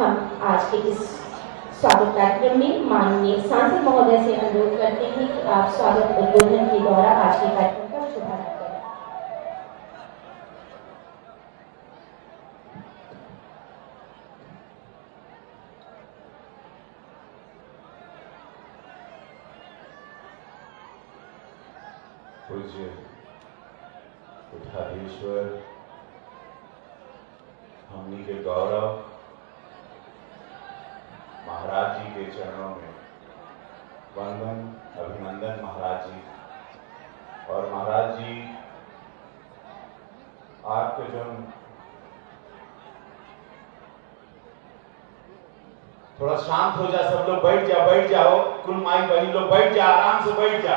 हम आज के इस स्वागत कार्यक्रम में माननीय सांसद महोदय से अनुरोध करते हैं कि आप स्वागत उद्बोधन के द्वारा आज के कार्यक्रम का शुभारंभ करें। पूज्य पीठाधीश्वर, हमनी के गौरव महाराज जी के चरणों में वंदन अभिनंदन। महाराज जी और महाराज जी आपके जो थोड़ा शांत हो जा, सब लोग बैठ जाओ, कुल माई बहन लोग बैठ जा, आराम से बैठ जा,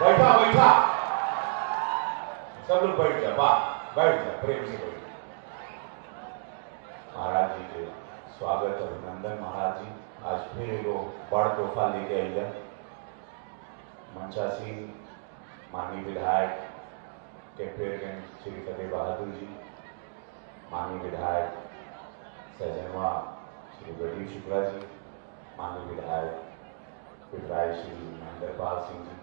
बैठा सब लोग बैठ जा, बैठ जा, प्रेम से बैठ जा। महाराज जी के स्वागत अभिनंदन। महाराज जी आज फिर एगो बड़ तोहफा लेके आइला। मंचासीन माननीय विधायक कैंपगंज श्री फतेह बहादुर जी, माननीय विधायक सजनवा श्री प्रदीप शुक्ला जी, माननीय विधायक पिपराई श्री महेंद्रपाल सिंह जी,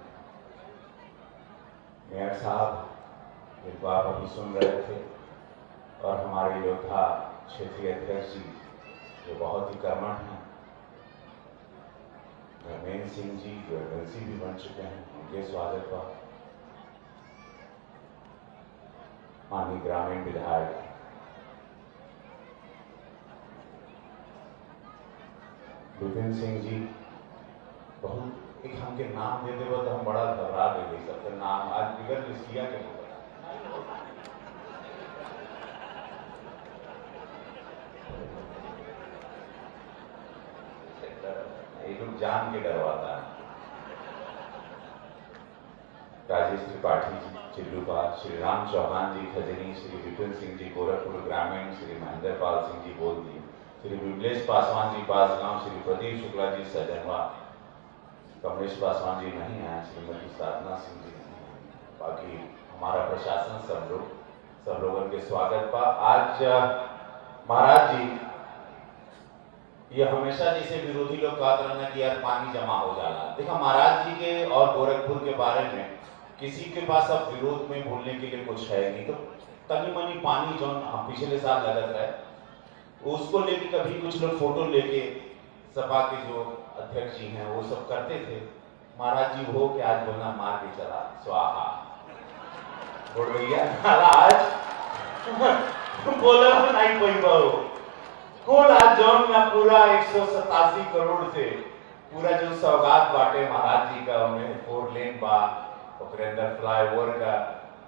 मेयर साहब जिनको आप अभी सुन रहे थे, और हमारे योद्धा क्षेत्रीय अध्यक्ष जी जो बहुत ही कर्मठ हैं, धर्मेंद्र सिंह जी जो एमएलसी भी बन चुके हैं, उनके स्वागत का। माननीय ग्रामीण विधायक विपिन सिंह जी, बहुत एक हमके नाम दे देव तो हम बड़ा घबरा गए, सबके नाम आज बिगड़ लिया के लोग जान के डरवाता है। राजेश त्रिपाठी जी चिल्लूपाल, श्री राम चौहान जी खजनी, श्री विपिन सिंह जी गोरखपुर ग्रामीण, श्री महेंद्रपाल सिंह जी बोलती, श्री विमलेश पासवान जी बासगांव, श्री प्रदीप शुक्ला जी सजनवा, कमलेश पासवान जी नहीं आए, श्रीमती साधना सिंह जी नहीं आए, बाकी हमारा प्रशासन सब लोगों के स्वागत पा। आज महाराज जी ये हमेशा जैसे विरोधी लोग कहते रहना कि यार पानी जमा हो जाला, देखा महाराज जी के और गोरखपुर के बारे में किसी के पास अब विरोध में बोलने के लिए कुछ है नहीं, तो तनी मनी पानी जो पिछले साल लगत रहे उसको लेके कभी कुछ लोग फोटो लेके सपा के जो अध्यक्ष जी हैं वो सब करते थे। महाराज जी हो कि आज बोलना मार के चला स्वाहा बोल भैया आज बोला नहीं कोई बहु कुल आज जौन में पूरा 187 करोड़ से पूरा जो सौगात बाटे महाराज जी का, उन्हें 4 लेन बा, और अंदर फ्लाईओवर का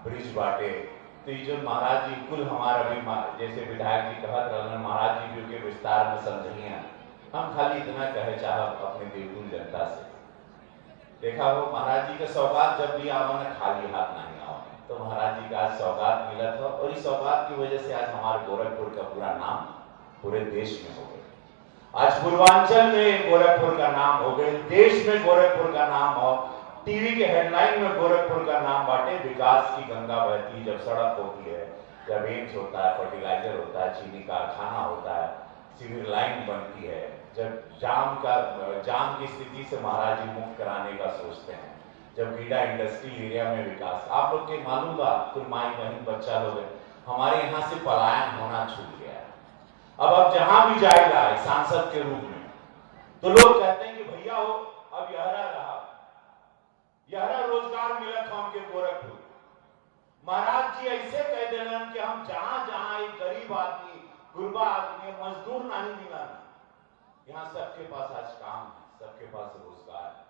ब्रिज बाटे, तो ये जो महाराज जी कुल हमारा भी जैसे विधायक जी कहत रहना महाराज जी भी के विस्तार में समझिए। हम खाली इतना कहे चाहब अपने देवतुल जनता से, देखा हो महाराज जी का सौगात जब भी आवा ना खाली हाथ नहीं आओ, तो महाराज जी का आज सौगात मिला था, और इस सौगात की वजह से आज हमारे गोरखपुर का पूरा नाम पूरे देश में हो गए। आज पूर्वांचल में गोरखपुर का नाम हो गए, देश में गोरखपुर का नाम हो, टीवी के हेडलाइन में गोरखपुर का नाम बांटे। विकास की गंगा बहती, जब सड़क होती है, जब एम्स होता है, फर्टिलाइजर होता है, चीनी कारखाना होता है, सिविल लाइन बनती है, जब जाम की स्थिति से महाराज जी मुक्त कराने का सोचते हैं, जब गीडा इंडस्ट्रियल एरिया में विकास, आप लोग के मालूम बा कुल माई बहन बच्चा लोग हमारे यहाँ से पलायन होना छूट गया है। अब जहां भी जाएगा सांसद के रूप में तो लोग कहते हैं कि भैया हो अब यहरा रोजगार मिला था हमके गोरखपुर। महाराज जी ऐसे कह देना कि हम जहां एक गरीब आदमी, गुरबा आदमी, मजदूर नहीं मिला, यहाँ सबके पास आज काम है, सबके पास रोजगार है,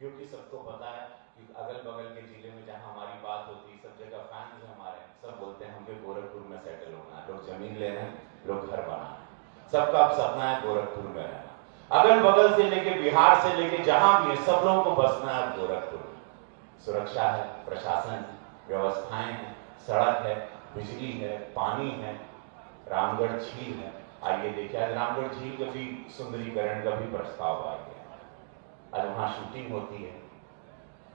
क्योंकि सबको पता है कि अगल बगल के जिले में जहां हमारी बात होती है सब जगह फैंस है हमारे, सब बोलते हैं हमके गोरखपुर में सेटल होना है, लोग जमीन ले रहे हैं, लोग घर बना है, सबका सपना है गोरखपुर में रहना। अगल बगल से लेके बिहार से लेके जहां भी है सब लोगों को बसना है गोरखपुर में। सुरक्षा है, प्रशासन, व्यवस्थाएं हैं, सड़क है, बिजली है, पानी है, रामगढ़ झील है। आइए देखिए आज रामगढ़ झील का भी सुंदरीकरण का भी प्रस्ताव आ गया, आज वहां शूटिंग होती है।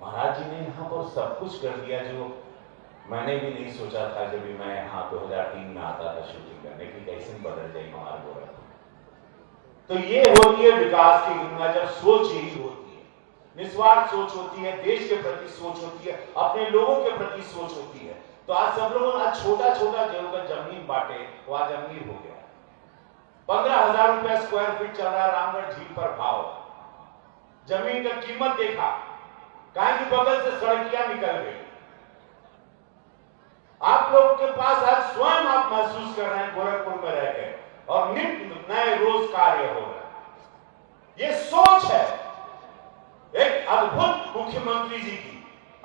महाराज जी ने यहाँ पर सब कुछ कर दिया जो मैंने भी नहीं सोचा था जब भी मैं यहाँ 2003 में आता था शूटिंग करने की कैसे बदल जाएगी हमारा गोरखपुर। तो ये होती है विकास की गंगा, जब सोच यही होती है, निस्वार्थ सोच होती है, देश के प्रति सोच होती है, अपने लोगों के प्रति सोच होती है। तो आज सब लोगों आज छोटा छोटा जो जमीन बांटे वो आज अमीर हो गया। 15,000 रुपए स्क्वायर फीट चल रहा है रामगढ़ झील पर भाव। जमीन का कीमत देखा, गाय की बगल से सड़कियां निकल गई। आप लोग के पास आज स्वयं आप महसूस कर रहे हैं गोरखपुर में रहकर, और नित्य नए रोज कार्य हो रहे हैं। ये सोच है एक अद्भुत मुख्यमंत्री जी की।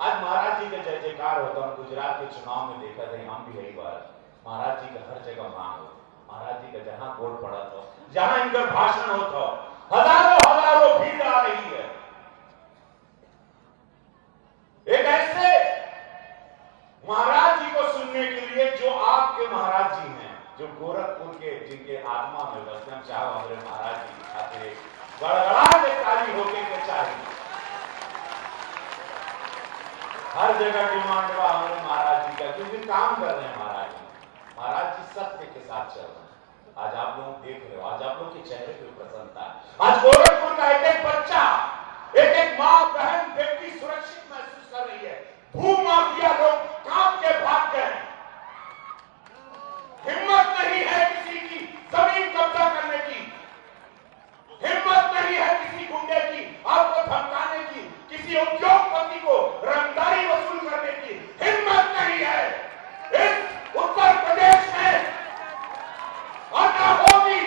आज महाराज जी का जय जयकार होता है। गुजरात के चुनाव में देखा था, हम भी यही बात, महाराज जी का हर जगह मांग हो, महाराज जी का जहां बोर्ड पड़ा था, जहां इनका भाषण होता, हजारों भीड़ आ रही है। एक ऐसे महाराज जी को सुनने के लिए जो आपके महाराज जी हैं, जो गोरखपुर के, जिनके आत्मा में बसना चाहो हमारे महाराज जी की खातिर गड़गड़ा के ताली होके के चाहिए। हर जगह डिमांड हुआ हमारे महाराज जी का, क्योंकि काम कर रहे हैं महाराज जी। महाराज जी सत्य के साथ चल रहे हैं। आज आप लोग देख रहे हो, आज आप लोग के चेहरे पे प्रसन्नता है। आज गोरखपुर का एक एक बच्चा, एक एक माँ बहन बेटी सुरक्षित महसूस कर रही है। भूमाफिया लोग कांप के भाग गए। हिम्मत नहीं है किसी की जमीन कब्जा करने की, हिम्मत नहीं है किसी गुंडे की आपको धमकाने की, किसी उद्योगपति को रंगदारी वसूल करने की हिम्मत नहीं है इस उत्तर प्रदेश में, और ना होगी।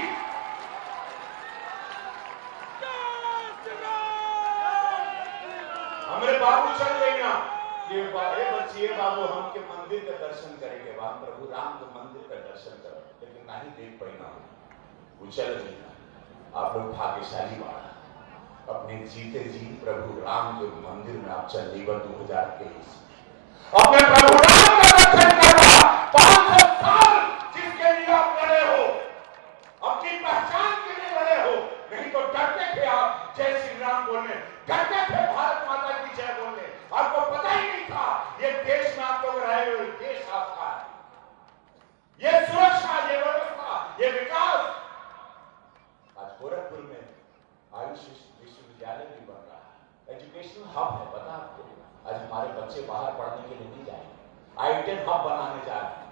हमारे बाबू चल गए ना, ये बच्चे बाबू हमके मंदिर का दर्शन करेंगे, वहां प्रभु राम के मंदिर का दर्शन करो, लेकिन नहीं देख पाई ना, वो चल गई ना। आप लोग भाग्यशाली बात, अपने जीते जी प्रभु राम के मंदिर में आप चल गए 2023 अपने प्रभु राम का दर्शन करना। 500 साल जिसके लिए आप लड़े हो, अपनी पहचान के लिए लड़े हो, नहीं तो डरते थे आप जय श्री राम बोलने, डरते थे भारत माता की जय बोलने। आपको पता ही नहीं था ये देश में आप लोग रहे हो, देश आपका है, ये सुरक्षा, ये व्यवस्था, ये विकास। आज गोरखपुर में आयुष विश्वविद्यालय भी बन रहा है, एजुकेशनल हब है। पता आपको, आज हमारे बच्चे बाहर पढ़ने के लिए नहीं जाएंगे, आई10 हब बनाने जा रहे हैं।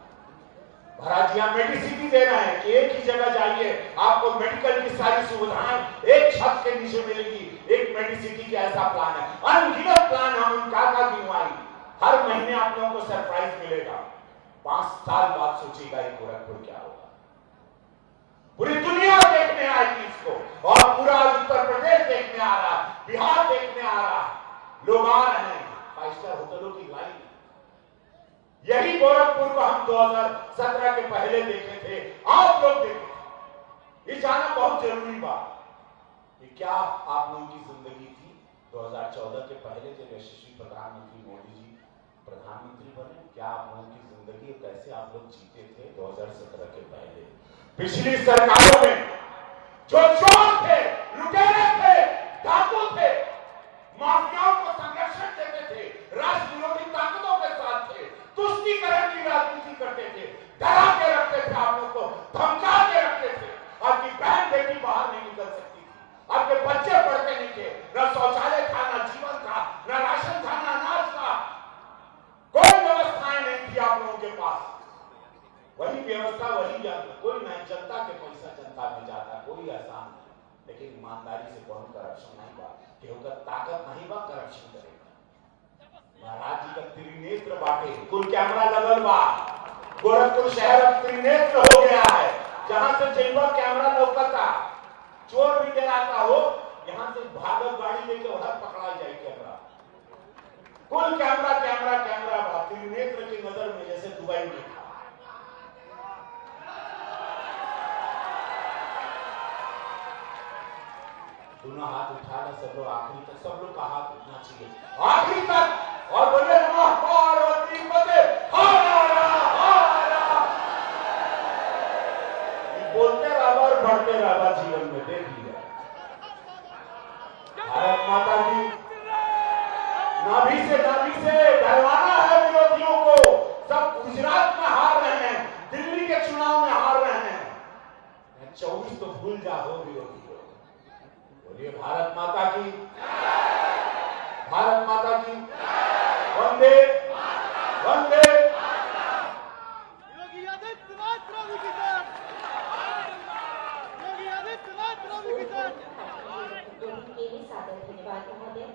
महाराज जी यहाँ मेडिसिटी दे रहे हैं कि एक ही जगह जाइए, आपको मेडिकल की सारी सुविधाएं एक छत के नीचे मिलेगी। एक मेडिसिटी का ऐसा प्लान है, अनगिनत प्लान हम उनका गिनवाई। हर महीने आप लोगों को सरप्राइज मिलेगा। 5 साल बाद सोचिएगा ये गोरखपुर क्या होगा। पूरी दुनिया देखने आएगी इसको, और पूरा उत्तर प्रदेश देखने आ रहा, बिहार देखने आ रहा, लोग आ रहे हैं। 5 स्टार होटलों की लाइन। यही गोरखपुर को हम 2017 के पहले देखे थे, आप लोग देखे थे। ये जाना बहुत जरूरी बात कि क्या आप लोगों की जिंदगी थी 2014 के पहले जब यशस्वी प्रधानमंत्री मोदी जी प्रधानमंत्री बने, क्या आप लोगों की जिंदगी कैसे आप लोग जीते थे 2017 के पहले। पिछली सरकारों में जो चोर थे, लुटेरे थे, डाकू थे, माफियाओं को संरक्षण देते थे, राष्ट्र विरोधी ताकतों के साथ थे, तुष्टीकरण की राजनीति करते थे, डरा के रखते थे, आप लोग को धमका के रखते थे। आपकी बहन बेटी बाहर नहीं निकल सकती थी, आपके बच्चे पढ़ते नहीं थे, न शौचालय था, न जीवन था, न राशन था, न अनाज था, कोई व्यवस्थाएं नहीं थी आप लोगों के पास। वही व्यवस्था, वही कोई नहीं, जनता के पैसा जनता में जाता, कोई आसान नहीं, लेकिन ईमानदारी से कौन करप्शन नहीं बा, केहू का ताकत नहीं बा करप्शन करेगा। महाराज जी का त्रिनेत्र बाटे, कुल कैमरा लगल बा, गोरखपुर शहर अब त्रिनेत्र हो गया है। जहां से जैवा कैमरा लौकता, चोर भी डराता हो, यहां से भागल गाड़ी लेके उधर पकड़ा जाए कैमरा। कुल कैमरा कैमरा कैमरा बा, त्रिनेत्र की नजर में, जैसे दुबई में था। दोनों हाथ उठाना सब लोग, आखिरी तक सब लोग का हाथ उठना चाहिए, आखिरी तक, और बोले नमः पार्वती पते हर हर हर। बोलते रहा और बढ़ते रहा जीवन में, देख लिया। भारत माता की नाभि से डरवाना है विरोधियों को, कुछ तो भूल जा हो विरोधियों। बोलिए भारत माता की, भारत माता की वंदे वंदे। योगी आदित्यनाथ प्रभु की जय। योगी आदित्यनाथ प्रभु की जय। के लिए सादर धन्यवाद महोदय।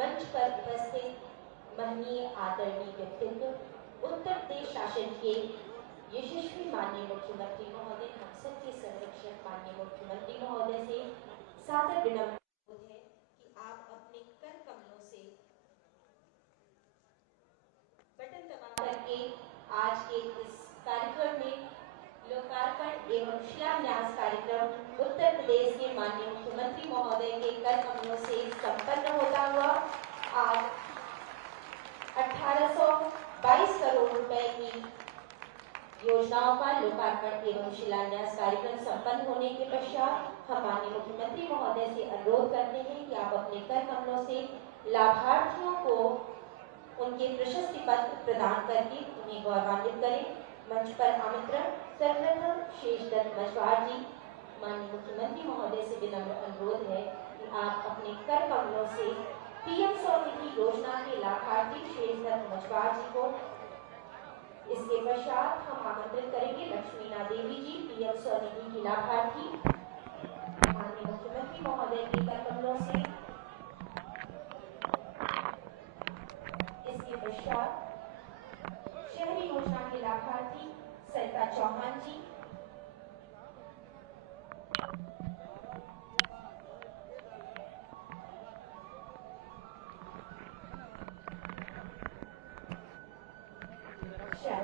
मंच पर उपस्थित महनीय आदरणीय व्यक्तित्व उत्तर प्रदेश शासन के यशस्वी माननीय मुख्यमंत्री महोदय, हम सबके संरक्षक माननीय मुख्यमंत्री महोदय से सादर विनम्र है कि आप अपने कर कमलों से बटन दबा करके आज के इस कार्यक्रम में लोकार्पण एवं शिलान्यास कार्यक्रम उत्तर प्रदेश के माननीय मुख्यमंत्री महोदय के कर कमलों से संपन्न होता हुआ आज 1822 करोड़ रुपए की योजनाओं का लोकार्पण एवं शिलान्यास कार्यक्रम संपन्न होने के पश्चात हम माननीय मुख्यमंत्री महोदय से अनुरोध करते हैं कि आप अपने कर कमलों से लाभार्थियों को उनके प्रशस्ति पत्र प्रदान करके उन्हें गौरवान्वित करें। मंच पर आमंत्रण सर्वप्रथम शेषदत्त मछवार जी। माननीय मुख्यमंत्री महोदय से विनम्र अनुरोध है कि आप अपने कर कमलों से पीएम स्वनिधि योजना के लाभार्थी शेषदत्त मछवार जी को, इसके पश्चात हम आमंत्रित करेंगे लक्ष्मीना देवी जी, पीएम स्वनिधि की लाभार्थी। माननीय मुख्यमंत्री महोदय के कर कमलों से इसके पश्चात शहरी योजना के लाभार्थी सरिता चौहान जी।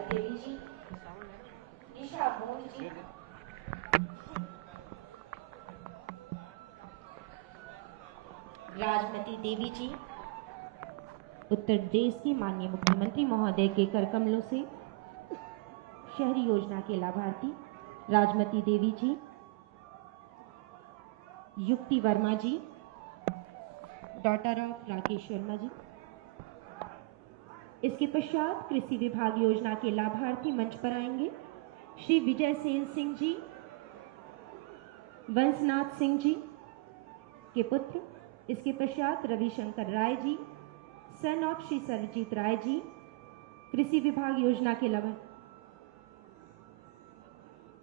देवी जी, ईशा भोज जी, राजमती देवी जी। उत्तर प्रदेश के माननीय मुख्यमंत्री महोदय के कर कमलों से शहरी योजना के लाभार्थी राजमती देवी जी, युक्ति वर्मा जी, डॉटर ऑफ राकेश शर्मा जी। इसके पश्चात कृषि विभाग योजना के लाभार्थी मंच पर आएंगे श्री विजय सेन सिंह जी, वंशनाथ सिंह जी के पुत्र। इसके पश्चात रविशंकर राय जी, सन ऑफ श्री सर्वजीत राय जी, कृषि विभाग योजना के लाभार्थी।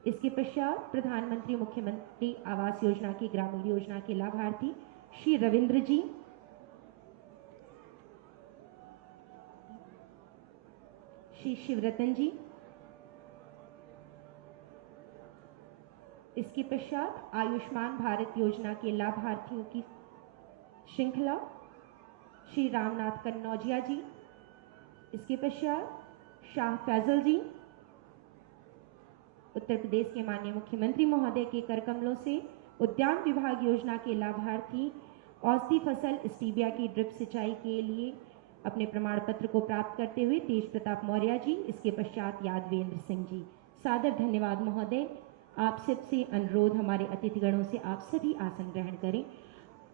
इसके पश्चात प्रधानमंत्री मुख्यमंत्री आवास योजना की ग्रामीण योजना के लाभार्थी श्री रविंद्र जी, श्री शिवरतन जी। इसके पश्चात आयुष्मान भारत योजना के लाभार्थियों की श्रृंखला श्री रामनाथ कन्नौजिया जी। इसके पश्चात शाह फैजल जी। उत्तर प्रदेश के माननीय मुख्यमंत्री महोदय के कर कमलों से उद्यान विभाग योजना के लाभार्थी औषधि फसल स्टीबिया की ड्रिप सिंचाई के लिए अपने प्रमाण पत्र को प्राप्त करते हुए तेज प्रताप मौर्य जी। इसके पश्चात यादवेंद्र सिंह जी। सादर धन्यवाद महोदय। आप सबसे अनुरोध, हमारे अतिथिगणों से आप सभी आसन ग्रहण करें।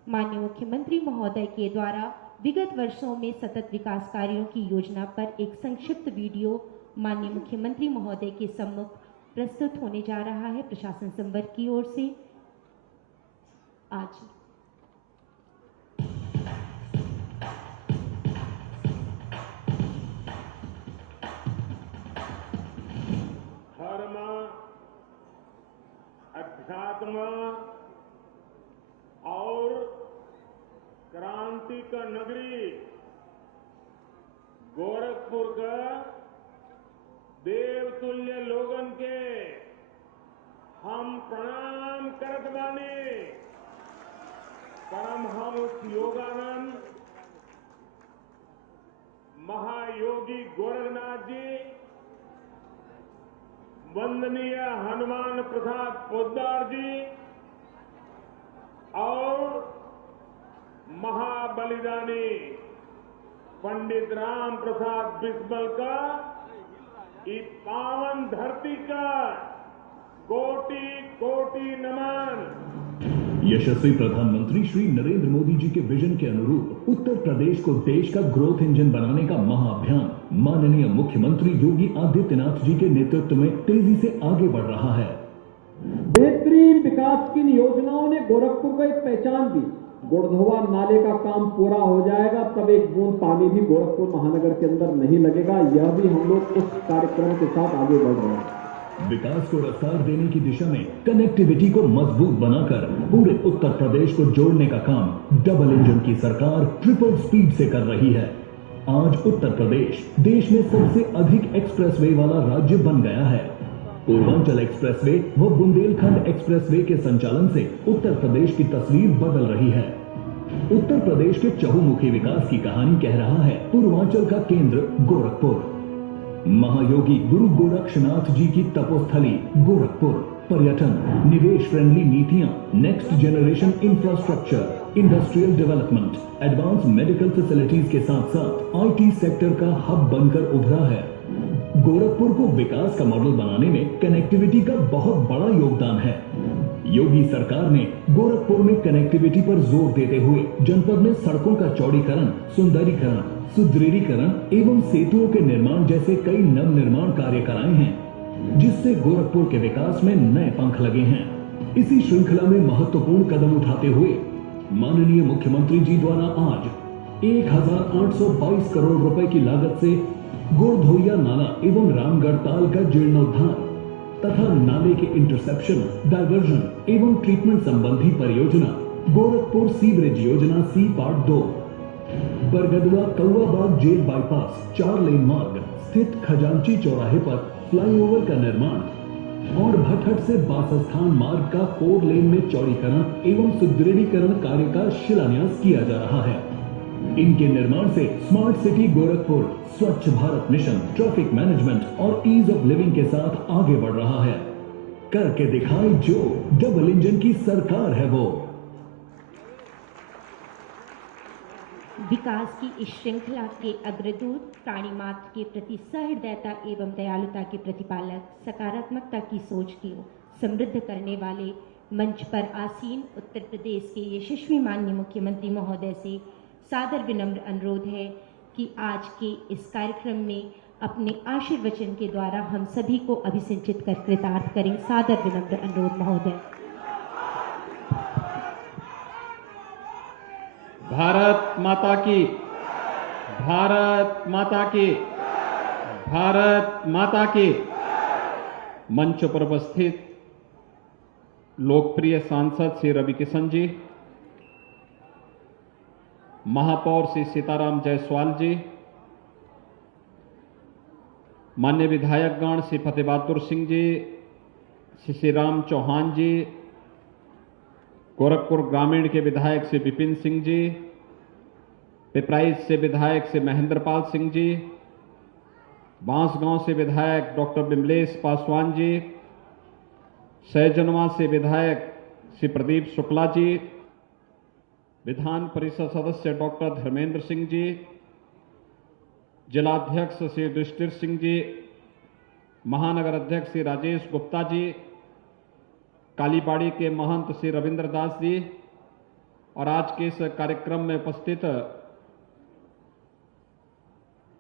माननीय मुख्यमंत्री महोदय के द्वारा विगत वर्षों में सतत विकास कार्यों की योजना पर एक संक्षिप्त वीडियो माननीय मुख्यमंत्री महोदय के सम्मुख प्रस्तुत होने जा रहा है प्रशासन संवर्ग की ओर से। आज धर्म, अध्यात्म और क्रांति का नगरी गोरखपुर का देवतुल्य लोगन के हम प्रणाम करत बानी। परमहंस योगानंद महायोगी गोरखनाथ जी, वंदनीय हनुमान प्रसाद पोद्दार जी और महाबलिदानी पंडित राम प्रसाद बिस्मिल का इस पावन धरती का कोटि कोटि नमन। यशस्वी प्रधानमंत्री श्री नरेंद्र मोदी जी के विजन के अनुरूप उत्तर प्रदेश को देश का ग्रोथ इंजन बनाने का महाअभियान माननीय मुख्यमंत्री योगी आदित्यनाथ जी के नेतृत्व में तेजी से आगे बढ़ रहा है। बेहतरीन विकास की इन योजनाओं ने गोरखपुर को एक पहचान दी। गुड़धोवा नाले का काम पूरा हो जाएगा तब एक बूंद पानी भी गोरखपुर महानगर के अंदर नहीं लगेगा। यह भी हम लोग उस कार्यक्रम के साथ आगे बढ़ रहे हैं। विकास को रफ्तार देने की दिशा में कनेक्टिविटी को मजबूत बनाकर पूरे उत्तर प्रदेश को जोड़ने का काम डबल इंजन की सरकार ट्रिपल स्पीड से कर रही है। आज उत्तर प्रदेश देश में सबसे अधिक एक्सप्रेसवे वाला राज्य बन गया है। पूर्वांचल एक्सप्रेसवे व बुंदेलखंड एक्सप्रेसवे के संचालन से उत्तर प्रदेश की तस्वीर बदल रही है। उत्तर प्रदेश के चहुमुखी विकास की कहानी कह रहा है पूर्वांचल का केंद्र गोरखपुर। महायोगी गुरु गोरक्षनाथ जी की तपोस्थली गोरखपुर। पर्यटन, निवेश फ्रेंडली नीतियां, next generation infrastructure, industrial development, advance medical facilities के साथ साथ आईटी सेक्टर का हब बनकर उभरा है। गोरखपुर को विकास का मॉडल बनाने में कनेक्टिविटी का बहुत बड़ा योगदान है। योगी सरकार ने गोरखपुर में कनेक्टिविटी पर जोर देते हुए जनपद में सड़कों का चौड़ीकरण, सुंदरीकरण, सुदृढ़ीकरण एवं सेतुओं के निर्माण जैसे कई नव निर्माण कार्य कराए हैं, जिससे गोरखपुर के विकास में नए पंख लगे हैं। इसी श्रृंखला में महत्वपूर्ण कदम उठाते हुए माननीय मुख्यमंत्री जी द्वारा आज 1822 करोड़ रुपए की लागत से गोरधोइया नाला एवं रामगढ़ ताल का जीर्णोद्धार तथा नाले के इंटरसेप्शन, डायवर्जन एवं ट्रीटमेंट संबंधी परियोजना गोरखपुर सीवरेज योजना C part 2, Bargadwa Kauwabagh jail bypass 4 lane मार्ग स्थित खजांची चौराहे पर फ्लाईओवर का निर्माण और भटहट से बासस्थान मार्ग का 4 लेन में चौड़ीकरण एवं सुदृढ़ीकरण कार्य का शिलान्यास किया जा रहा है। इनके निर्माण से स्मार्ट सिटी गोरखपुर, स्वच्छ भारत मिशन, ट्रैफिक मैनेजमेंट और ईज ऑफ लिविंग के साथ आगे बढ़ रहा है। करके दिखाए जो डबल इंजन की सरकार है वो। विकास की इस श्रृंखला के अग्रदूत, प्राणी मात्र के प्रति सहृदयता एवं दयालुता के प्रतिपालक, सकारात्मकता की सोच को समृद्ध करने वाले मंच पर आसीन उत्तर प्रदेश के यशस्वी माननीय मुख्यमंत्री महोदय से सादर विनम्र अनुरोध है कि आज के इस कार्यक्रम में अपने आशीर्वचन के द्वारा हम सभी को अभिसिंचित कर कृतार्थ करें। सादर विनम्र अनुरोध महोदय। भारत माता की, भारत माता की, भारत माता की। मंच पर उपस्थित लोकप्रिय सांसद श्री रवि किशन जी, महापौर श्री सीताराम जायसवाल जी, मान्य विधायकगण श्री फतेह बहादुर सिंह जी, श्री राम चौहान जी, गोरखपुर ग्रामीण के विधायक श्री विपिन सिंह जी, पिपराइच से विधायक श्री महेंद्रपाल सिंह जी, बांसगांव से विधायक डॉक्टर विमलेश पासवान जी, सैजनवा से विधायक श्री प्रदीप शुक्ला जी, विधान परिषद सदस्य डॉक्टर धर्मेंद्र सिंह जी, जिलाध्यक्ष श्री युधिष्ठिर सिंह जी, महानगर अध्यक्ष श्री राजेश गुप्ता जी, कालीबाड़ी के महंत श्री रविंद्र दास जी और आज के इस कार्यक्रम में उपस्थित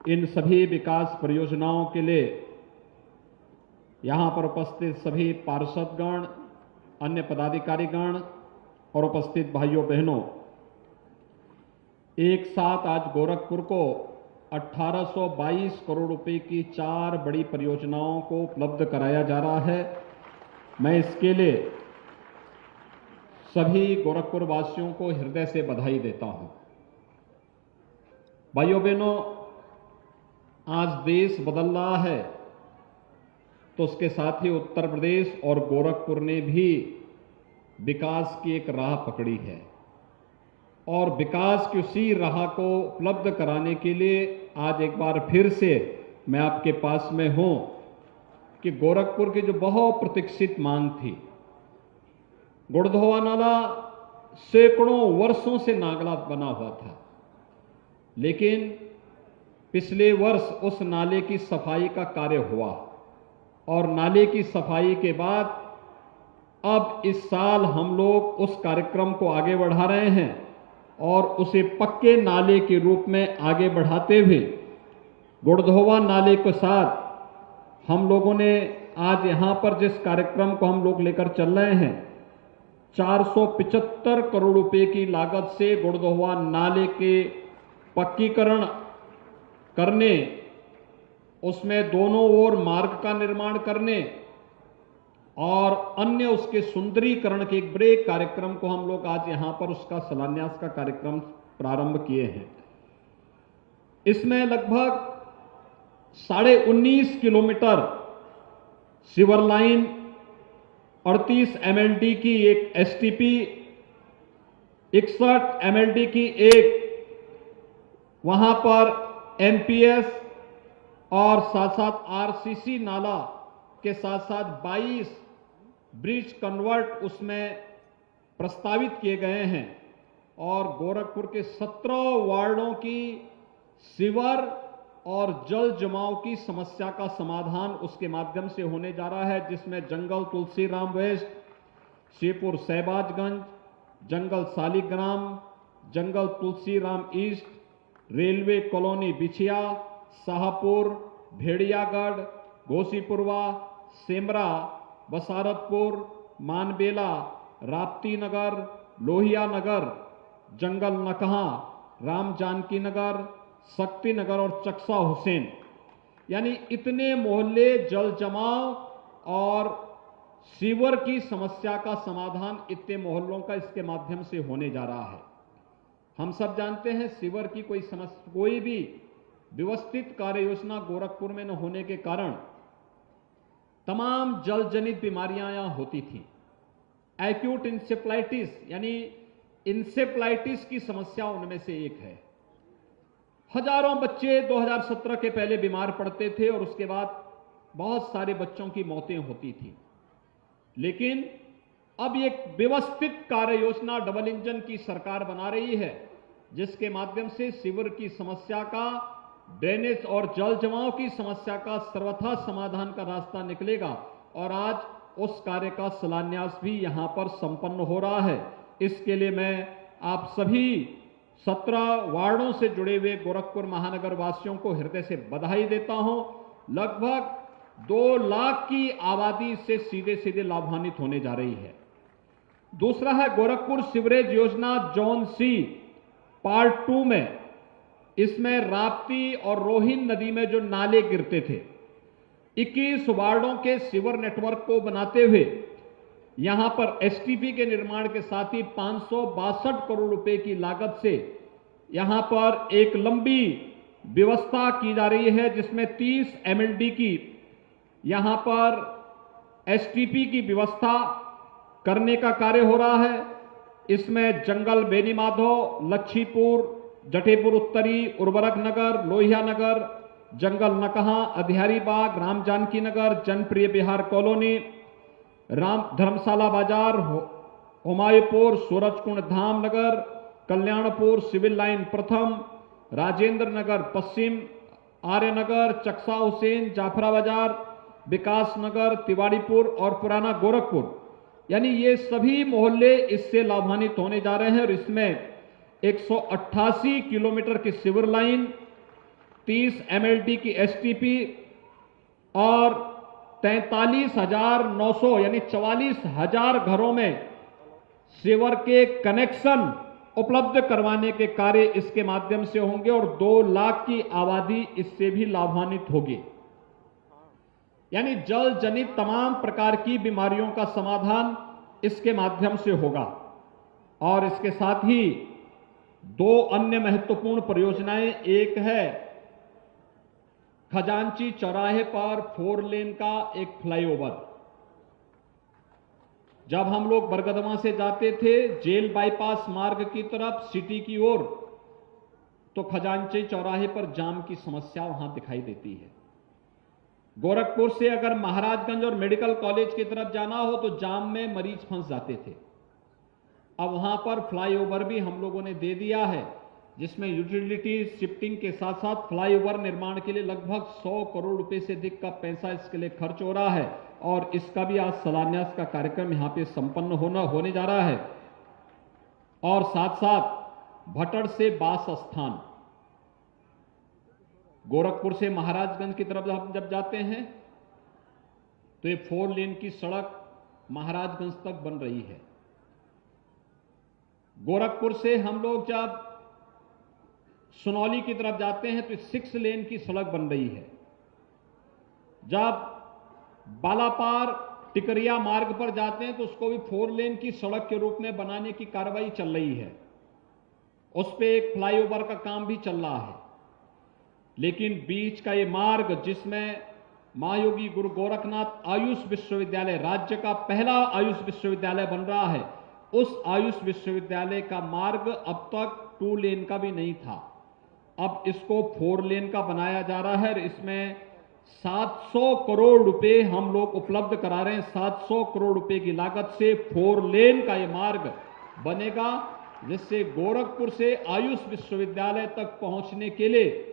इन सभी विकास परियोजनाओं के लिए यहां पर उपस्थित सभी पार्षदगण, अन्य पदाधिकारीगण और उपस्थित भाइयों बहनों, एक साथ आज गोरखपुर को 1822 करोड़ रुपए की 4 बड़ी परियोजनाओं को उपलब्ध कराया जा रहा है। मैं इसके लिए सभी गोरखपुर वासियों को हृदय से बधाई देता हूं। भाइयों बहनों, आज देश बदल रहा है तो उसके साथ ही उत्तर प्रदेश और गोरखपुर ने भी विकास की एक राह पकड़ी है और विकास की उसी राह को उपलब्ध कराने के लिए आज एक बार फिर से मैं आपके पास में हूं कि गोरखपुर की जो बहुत प्रतीक्षित मांग थी, गुड़धोवा नाला सैकड़ों वर्षों से नागला बना हुआ था, लेकिन पिछले वर्ष उस नाले की सफाई का कार्य हुआ और नाले की सफाई के बाद अब इस साल हम लोग उस कार्यक्रम को आगे बढ़ा रहे हैं और उसे पक्के नाले के रूप में आगे बढ़ाते हुए गुड़धोवा नाले के साथ हम लोगों ने आज यहां पर जिस कार्यक्रम को हम लोग लेकर चल रहे हैं, 475 करोड़ रुपए की लागत से गुड़दोहवा नाले के पक्कीकरण करने, उसमें दोनों ओर मार्ग का निर्माण करने और अन्य उसके सुंदरीकरण के एक बड़े कार्यक्रम को हम लोग आज यहां पर उसका शिलान्यास का कार्यक्रम प्रारंभ किए हैं। इसमें लगभग 19.5 किलोमीटर सीवर लाइन, 38 MLD की एक STP, 61 MLD की एक वहां पर MPS और साथ साथ RCC नाला के साथ साथ 22 ब्रिज कन्वर्ट उसमें प्रस्तावित किए गए हैं और गोरखपुर के 17 वार्डों की सीवर और जल जमाव की समस्या का समाधान उसके माध्यम से होने जा रहा है, जिसमें जंगल तुलसीराम वेस्ट, शिवपुर सहबाजगंज, जंगल सालिग्राम, जंगल तुलसीराम ईस्ट, रेलवे कॉलोनी बिछिया, शाहपुर, भेड़ियागढ़, घोसीपुरवा, सेमरा, बसारतपुर, मानबेला, राप्ती नगर, लोहिया नगर, जंगल नकहा, राम जानकी नगर, शक्ति नगर और चक्सा हुसैन, यानी इतने मोहल्ले जल जमाव और सीवर की समस्या का समाधान इतने मोहल्लों का इसके माध्यम से होने जा रहा है। हम सब जानते हैं सीवर की कोई भी व्यवस्थित कार्य योजना गोरखपुर में न होने के कारण तमाम जल जनित बीमारियां यहां होती थी। एक्यूट इंसेफ्लाइटिस यानी इंसेफ्लाइटिस की समस्या उनमें से एक है। हजारों बच्चे 2017 के पहले बीमार पड़ते थे और उसके बाद बहुत सारे बच्चों की मौतें होती थी। लेकिन अब एक व्यवस्थित कार्य योजना डबल इंजन की सरकार बना रही है, जिसके माध्यम से सीवर की समस्या का, ड्रेनेज और जल जमाव की समस्या का सर्वथा समाधान का रास्ता निकलेगा और आज उस कार्य का शिलान्यास भी यहां पर संपन्न हो रहा है। इसके लिए मैं आप सभी 17 वार्डों से जुड़े हुए गोरखपुर महानगर वासियों को हृदय से बधाई देता हूं। लगभग 2 लाख की आबादी इससे सीधे सीधे लाभान्वित होने जा रही है। दूसरा है गोरखपुर सीवरेज योजना जोन सी पार्ट 2 में, इसमें राप्ती और रोहिन नदी में जो नाले गिरते थे, 21 वार्डों के सीवर नेटवर्क को बनाते हुए यहां पर STP के निर्माण के साथ ही 562 करोड़ रुपए की लागत से यहां पर एक लंबी व्यवस्था की जा रही है, जिसमें 30 MLD की यहां पर STP की व्यवस्था करने का कार्य हो रहा है। इसमें जंगल बेनीमाधव, लच्छीपुर, जटेपुर उत्तरी, उर्वरक नगर, लोहिया नगर, जंगल नकहा, अधियारी बाग, राम जानकी नगर, जनप्रिय बिहार कॉलोनी, राम धर्मशाला बाजार, हुमायूंपुर, सूरजकुंड धाम नगर, कल्याणपुर, सिविल लाइन प्रथम, राजेंद्र नगर पश्चिम, आर्य नगर, चक्सा हुसैन, जाफरा बाजार, विकास नगर, तिवाड़ीपुर और पुराना गोरखपुर, यानी ये सभी मोहल्ले इससे लाभान्वित होने जा रहे हैं। और इसमें 188 किलोमीटर की सीवर लाइन, 30 MLD की STP और 43,900 यानी 44,000 घरों में सीवर के कनेक्शन उपलब्ध करवाने के कार्य इसके माध्यम से होंगे और 2 लाख की आबादी इससे भी लाभान्वित होगी। यानी जल जनित तमाम प्रकार की बीमारियों का समाधान इसके माध्यम से होगा। और इसके साथ ही 2 अन्य महत्वपूर्ण परियोजनाएं, एक है खजांची चौराहे पर 4 लेन का एक फ्लाईओवर। जब हम लोग बरगदवा से जाते थे जेल बाईपास मार्ग की तरफ सिटी की ओर, तो खजांची चौराहे पर जाम की समस्या वहां दिखाई देती है। गोरखपुर से अगर महाराजगंज और मेडिकल कॉलेज की तरफ जाना हो तो जाम में मरीज फंस जाते थे। अब वहां पर फ्लाईओवर भी हम लोगों ने दे दिया है, जिसमें यूटिलिटी शिफ्टिंग के साथ साथ फ्लाईओवर निर्माण के लिए लगभग 100 करोड़ रुपए से अधिक का पैसा इसके लिए खर्च हो रहा है और इसका भी आज शिलान्यास का कार्यक्रम यहां पे संपन्न होने जा रहा है। और साथ साथ भटड़ से बास स्थान, गोरखपुर से महाराजगंज की तरफ हम जब जाते हैं तो ये 4 लेन की सड़क महाराजगंज तक बन रही है। गोरखपुर से हम लोग जब सुनौली की तरफ जाते हैं तो 6 लेन की सड़क बन रही है। जब बालापार टिकरिया मार्ग पर जाते हैं तो उसको भी 4 लेन की सड़क के रूप में बनाने की कार्रवाई चल रही है। उस पे एक फ्लाईओवर का काम भी चल रहा है। लेकिन बीच का ये मार्ग जिसमें महायोगी गुरु गोरखनाथ आयुष विश्वविद्यालय, राज्य का पहला आयुष विश्वविद्यालय बन रहा है, उस आयुष विश्वविद्यालय का मार्ग अब तक 2 लेन का भी नहीं था। अब इसको 4 लेन का बनाया जा रहा है। इसमें 700 करोड़ रुपए हम लोग उपलब्ध करा रहे हैं। 700 करोड़ रुपए की लागत से 4 लेन का ये मार्ग बनेगा, जिससे गोरखपुर से आयुष विश्वविद्यालय तक पहुंचने के लिए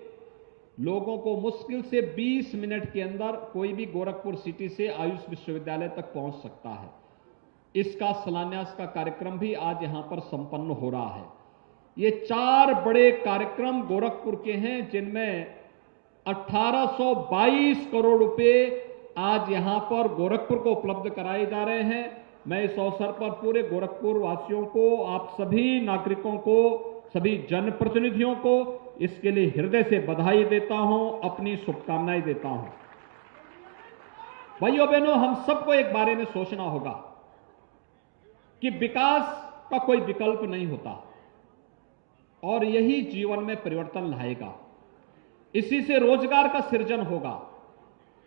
लोगों को मुश्किल से 20 मिनट के अंदर कोई भी गोरखपुर सिटी से आयुष विश्वविद्यालय तक पहुंच सकता है। इसका शिलान्यास का कार्यक्रम भी आज यहां पर संपन्न हो रहा है। ये 4 बड़े कार्यक्रम गोरखपुर के हैं, जिनमें 1822 करोड़ रुपए आज यहां पर गोरखपुर को उपलब्ध कराए जा रहे हैं। मैं इस अवसर पर पूरे गोरखपुर वासियों को, आप सभी नागरिकों को, सभी जनप्रतिनिधियों को इसके लिए हृदय से बधाई देता हूं, अपनी शुभकामनाएं देता हूं। भाइयों बहनों, हम सबको एक बारे में सोचना होगा कि विकास का कोई विकल्प नहीं होता और यही जीवन में परिवर्तन लाएगा। इसी से रोजगार का सृजन होगा,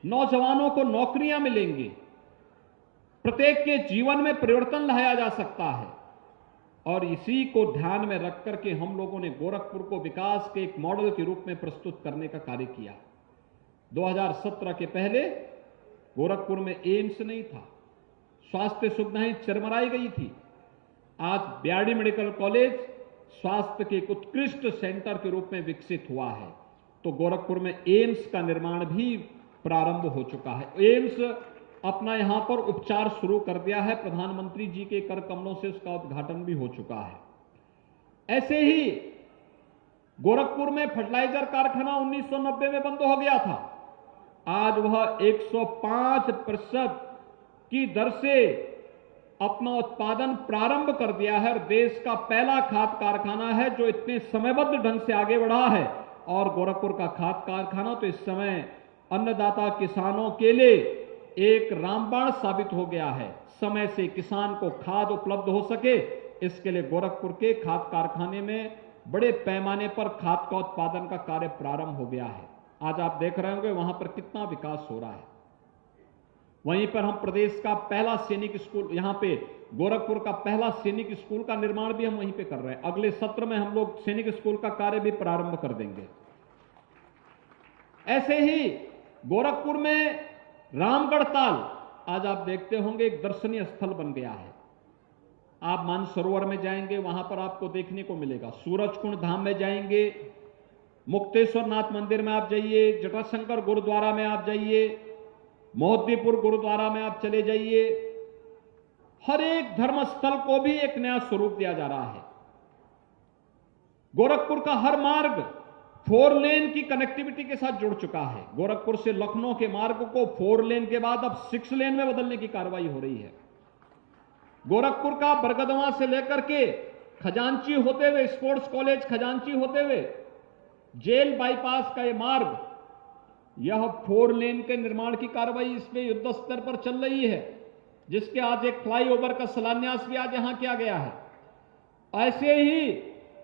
नौजवानों को नौकरियां मिलेंगी, प्रत्येक के जीवन में परिवर्तन लाया जा सकता है। और इसी को ध्यान में रख करके हम लोगों ने गोरखपुर को विकास के एक मॉडल के रूप में प्रस्तुत करने का कार्य किया। 2017 के पहले गोरखपुर में एम्स नहीं था, स्वास्थ्य सुविधाएं चरमराई गई थी। आज बीआरडी मेडिकल कॉलेज स्वास्थ्य के एक उत्कृष्ट सेंटर के रूप में विकसित हुआ है। तो गोरखपुर में एम्स का निर्माण भी प्रारंभ हो चुका है। एम्स अपना यहां पर उपचार शुरू कर दिया है। प्रधानमंत्री जी के कर कमलों से उसका उद्घाटन भी हो चुका है। ऐसे ही गोरखपुर में फर्टिलाइजर कारखाना 1990 में बंद हो गया था। आज वह 105% की दर से अपना उत्पादन प्रारंभ कर दिया है और देश का पहला खाद कारखाना है जो इतने समयबद्ध ढंग से आगे बढ़ा है। और गोरखपुर का खाद कारखाना तो इस समय अन्नदाता किसानों के लिए एक रामबाण साबित हो गया है। समय से किसान को खाद उपलब्ध हो सके, इसके लिए गोरखपुर के खाद कारखाने में बड़े पैमाने पर खाद का उत्पादन का कार्य प्रारंभ हो गया है। आज आप देख रहे होंगे वहां पर कितना विकास हो रहा है। वहीं पर हम प्रदेश का पहला सैनिक स्कूल, यहां पे गोरखपुर का पहला सैनिक स्कूल का निर्माण भी हम वहीं पे कर रहे हैं। अगले सत्र में हम लोग सैनिक स्कूल का कार्य भी प्रारंभ कर देंगे। ऐसे ही गोरखपुर में रामगढ़ ताल आज आप देखते होंगे एक दर्शनीय स्थल बन गया है। आप मानसरोवर में जाएंगे, वहां पर आपको देखने को मिलेगा। सूरजकुंड धाम में जाएंगे, मुक्तेश्वर नाथ मंदिर में आप जाइए, जटाशंकर गुरुद्वारा में आप जाइए, मोहद्दीपुर गुरुद्वारा में आप चले जाइए। हर एक धर्मस्थल को भी एक नया स्वरूप दिया जा रहा है। गोरखपुर का हर मार्ग 4 लेन की कनेक्टिविटी के साथ जुड़ चुका है। गोरखपुर से लखनऊ के मार्ग को 4 लेन के बाद अब 6 लेन में बदलने की कार्रवाई हो रही है। गोरखपुर का बरगदवा से लेकर के खजांची होते हुए, स्पोर्ट्स कॉलेज खजांची होते हुए जेल बाईपास का यह मार्ग, यह 4 लेन के निर्माण की कार्रवाई इसमें युद्ध स्तर पर चल रही है, जिसके आज एक फ्लाईओवर का शिलान्यास भी आज यहां किया गया है। ऐसे ही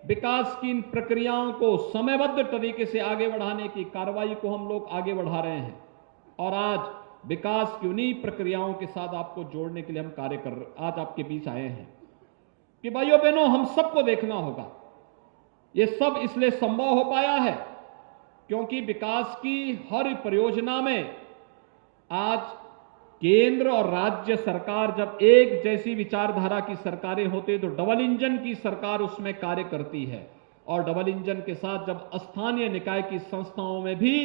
विकास की इन प्रक्रियाओं को समयबद्ध तरीके से आगे बढ़ाने की कार्रवाई को हम लोग आगे बढ़ा रहे हैं। और आज विकास की उन्हीं प्रक्रियाओं के साथ आपको जोड़ने के लिए हम कार्य कर आज आपके बीच आए हैं कि भाइयों बहनों, हम सबको देखना होगा। ये सब इसलिए संभव हो पाया है क्योंकि विकास की हर परियोजना में आज केंद्र और राज्य सरकार जब एक जैसी विचारधारा की सरकारें होती तो डबल इंजन की सरकार उसमें कार्य करती है। और डबल इंजन के साथ जब स्थानीय निकाय की संस्थाओं में भी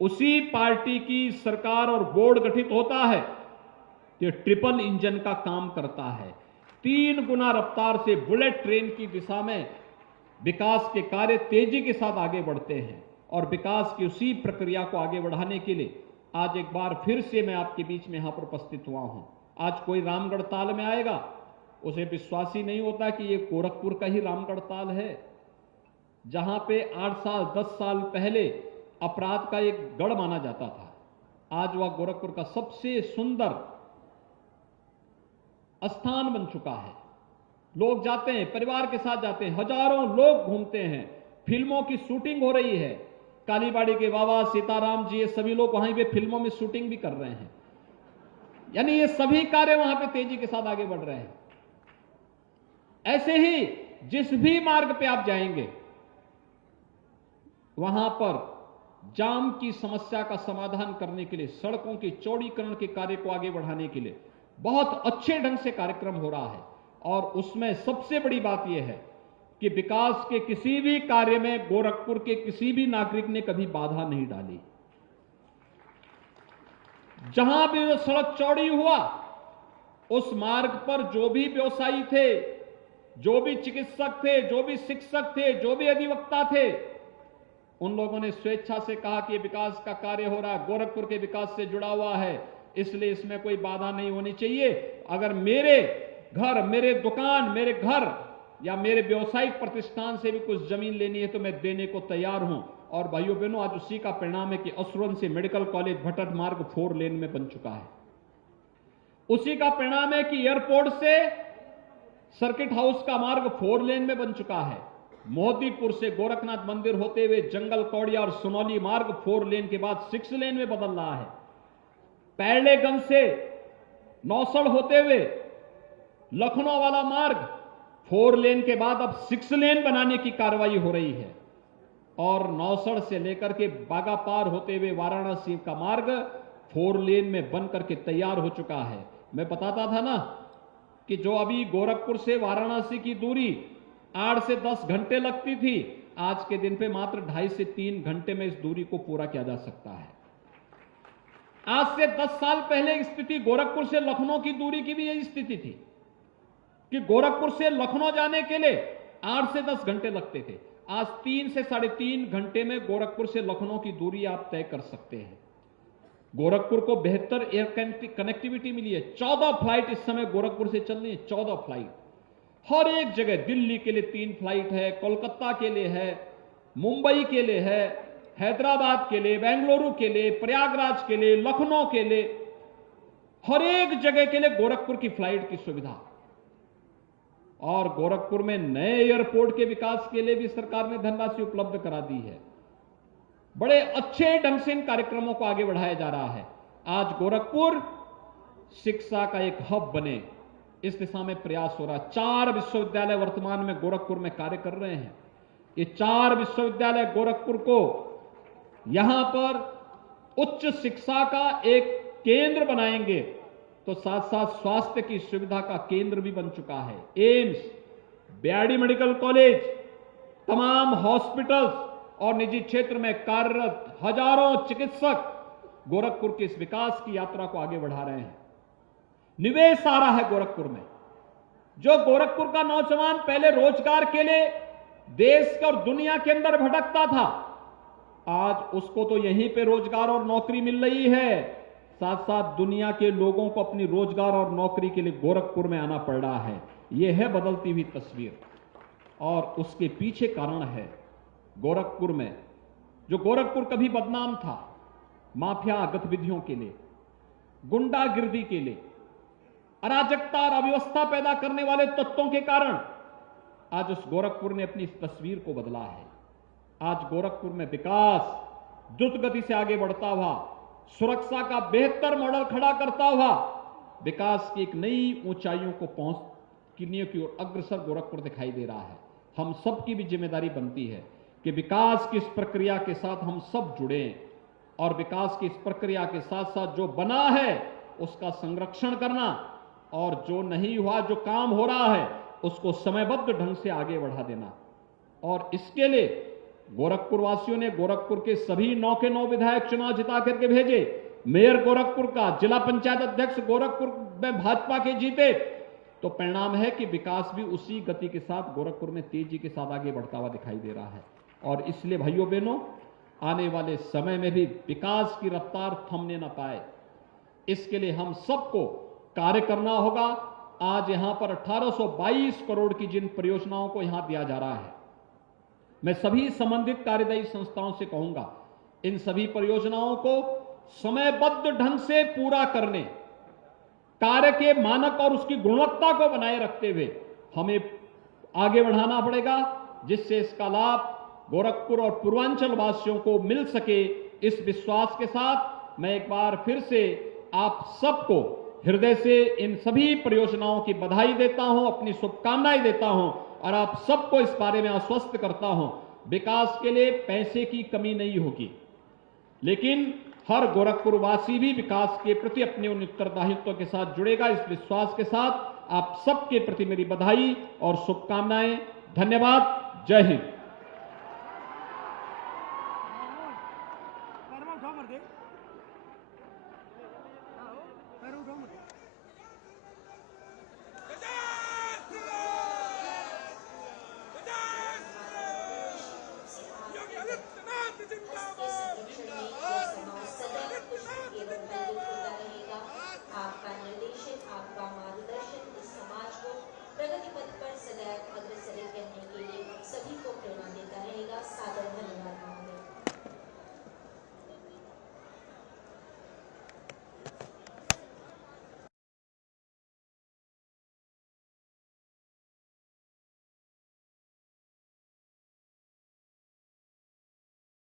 उसी पार्टी की सरकार और बोर्ड गठित होता है, तो ट्रिपल इंजन का काम करता है। 3 गुना रफ्तार से बुलेट ट्रेन की दिशा में विकास के कार्य तेजी के साथ आगे बढ़ते हैं। और विकास की उसी प्रक्रिया को आगे बढ़ाने के लिए आज एक बार फिर से मैं आपके बीच में यहां पर उपस्थित हुआ हूं। आज कोई रामगढ़ ताल में आएगा, उसे विश्वास ही नहीं होता कि ये गोरखपुर का ही रामगढ़ ताल है, जहां पे 8 साल 10 साल पहले अपराध का एक गढ़ माना जाता था। आज वह गोरखपुर का सबसे सुंदर स्थान बन चुका है। लोग जाते हैं, परिवार के साथ जाते हैं, हजारों लोग घूमते हैं, फिल्मों की शूटिंग हो रही है। कालीबाड़ी के बाबा सीताराम जी, ये सभी लोग वहीं पे फिल्मों में शूटिंग भी कर रहे हैं। यानी ये सभी कार्य वहां पे तेजी के साथ आगे बढ़ रहे हैं। ऐसे ही जिस भी मार्ग पे आप जाएंगे, वहां पर जाम की समस्या का समाधान करने के लिए, सड़कों की चौड़ीकरण के कार्य को आगे बढ़ाने के लिए बहुत अच्छे ढंग से कार्यक्रम हो रहा है। और उसमें सबसे बड़ी बात यह है कि विकास के किसी भी कार्य में गोरखपुर के किसी भी नागरिक ने कभी बाधा नहीं डाली। जहां भी वो सड़क चौड़ी हुआ, उस मार्ग पर जो भी व्यवसायी थे, जो भी चिकित्सक थे, जो भी शिक्षक थे, जो भी अधिवक्ता थे, उन लोगों ने स्वेच्छा से कहा कि विकास का कार्य हो रहा है, गोरखपुर के विकास से जुड़ा हुआ है, इसलिए इसमें कोई बाधा नहीं होनी चाहिए। अगर मेरे घर, मेरे दुकान, मेरे घर या मेरे व्यवसायिक प्रतिष्ठान से भी कुछ जमीन लेनी है तो मैं देने को तैयार हूं। और भाइयों बहनों, आज उसी का परिणाम है कि असुरन से मेडिकल कॉलेज भटट मार्ग 4 लेन में बन चुका है। उसी का परिणाम है कि एयरपोर्ट से सर्किट हाउस का मार्ग 4 लेन में बन चुका है। मोदीपुर से गोरखनाथ मंदिर होते हुए जंगल कौड़िया और सुनौली मार्ग 4 लेन के बाद 6 लेन में बदल रहा है। पैड़ेगंज से नौसड़ होते हुए लखनऊ वाला मार्ग 4 लेन के बाद अब 6 लेन बनाने की कार्रवाई हो रही है। और नौसड़ से लेकर के बागापार होते हुए वाराणसी का मार्ग 4 लेन में बन करके तैयार हो चुका है। मैं बताता था ना कि जो अभी गोरखपुर से वाराणसी की दूरी 8 से 10 घंटे लगती थी, आज के दिन पे मात्र 2.5 से 3 घंटे में इस दूरी को पूरा किया जा सकता है। आज से 10 साल पहले स्थिति गोरखपुर से लखनऊ की दूरी की भी यही स्थिति थी कि गोरखपुर से लखनऊ जाने के लिए 8 से 10 घंटे लगते थे। आज 3 से 3.5 घंटे में गोरखपुर से लखनऊ की दूरी आप तय कर सकते हैं। गोरखपुर को बेहतर एयर कनेक्टिविटी मिली है। 14 फ्लाइट इस समय गोरखपुर से चल रही है। 14 फ्लाइट हर एक जगह। दिल्ली के लिए 3 फ्लाइट है, कोलकाता के लिए है, मुंबई के लिए है, हैदराबाद के लिए, बेंगलुरु के लिए, प्रयागराज के लिए, लखनऊ के लिए, हर एक जगह के लिए गोरखपुर की फ्लाइट की सुविधा। और गोरखपुर में नए एयरपोर्ट के विकास के लिए भी सरकार ने धनराशि उपलब्ध करा दी है। बड़े अच्छे ढंग से इन कार्यक्रमों को आगे बढ़ाया जा रहा है। आज गोरखपुर शिक्षा का एक हब बने, इस दिशा में प्रयास हो रहा है। 4 विश्वविद्यालय वर्तमान में गोरखपुर में कार्य कर रहे हैं। ये 4 विश्वविद्यालय गोरखपुर को यहां पर उच्च शिक्षा का एक केंद्र बनाएंगे, तो साथ साथ स्वास्थ्य की सुविधा का केंद्र भी बन चुका है। एम्स, बीआरडी मेडिकल कॉलेज, तमाम हॉस्पिटल्स और निजी क्षेत्र में कार्यरत हजारों चिकित्सक गोरखपुर के इस विकास की यात्रा को आगे बढ़ा रहे हैं। निवेश आ रहा है गोरखपुर में। जो गोरखपुर का नौजवान पहले रोजगार के लिए देश और दुनिया के अंदर भटकता था, आज उसको तो यहीं पे रोजगार और नौकरी मिल रही है। साथ साथ दुनिया के लोगों को अपनी रोजगार और नौकरी के लिए गोरखपुर में आना पड़ रहा है। यह है बदलती हुई तस्वीर। और उसके पीछे कारण है गोरखपुर में, जो गोरखपुर कभी बदनाम था माफिया गतिविधियों के लिए, गुंडागिर्दी के लिए, अराजकता और अव्यवस्था पैदा करने वाले तत्वों के कारण आज उस गोरखपुर ने अपनी इस तस्वीर को बदला है। आज गोरखपुर में विकास द्रुत गति से आगे बढ़ता हुआ, सुरक्षा का बेहतर मॉडल खड़ा करता हुआ विकास की एक नई ऊंचाइयों को पहुंचने की ओर अग्रसर गोरखपुर दिखाई दे रहा है। हम सबकी भी जिम्मेदारी बनती है कि विकास की इस प्रक्रिया के साथ हम सब जुड़ें और विकास की इस प्रक्रिया के साथ साथ जो बना है उसका संरक्षण करना, और जो नहीं हुआ, जो काम हो रहा है, उसको समयबद्ध ढंग से आगे बढ़ा देना। और इसके लिए गोरखपुर वासियों ने गोरखपुर के सभी 9 के 9 विधायक चुनाव जिता करके भेजे। मेयर गोरखपुर का, जिला पंचायत अध्यक्ष गोरखपुर में भाजपा के जीते, तो परिणाम है कि विकास भी उसी गति के साथ गोरखपुर में तेजी के साथ आगे बढ़ता हुआ दिखाई दे रहा है। और इसलिए भाइयों बहनों, आने वाले समय में भी विकास की रफ्तार थमने न पाए, इसके लिए हम सबको कार्य करना होगा। आज यहां पर 1822 करोड़ की जिन परियोजनाओं को यहां दिया जा रहा है, मैं सभी संबंधित कार्यदायी संस्थाओं से कहूंगा, इन सभी परियोजनाओं को समयबद्ध ढंग से पूरा करने, कार्य के मानक और उसकी गुणवत्ता को बनाए रखते हुए हमें आगे बढ़ाना पड़ेगा, जिससे इसका लाभ गोरखपुर और पूर्वांचल वासियों को मिल सके। इस विश्वास के साथ मैं एक बार फिर से आप सबको हृदय से इन सभी परियोजनाओं की बधाई देता हूं, अपनी शुभकामनाएं देता हूं और आप सबको इस बारे में आश्वस्त करता हूं, विकास के लिए पैसे की कमी नहीं होगी, लेकिन हर गोरखपुरवासी भी विकास के प्रति अपने उन उत्तरदायित्व के साथ जुड़ेगा। इस विश्वास के साथ आप सबके प्रति मेरी बधाई और शुभकामनाएं। धन्यवाद। जय हिंद।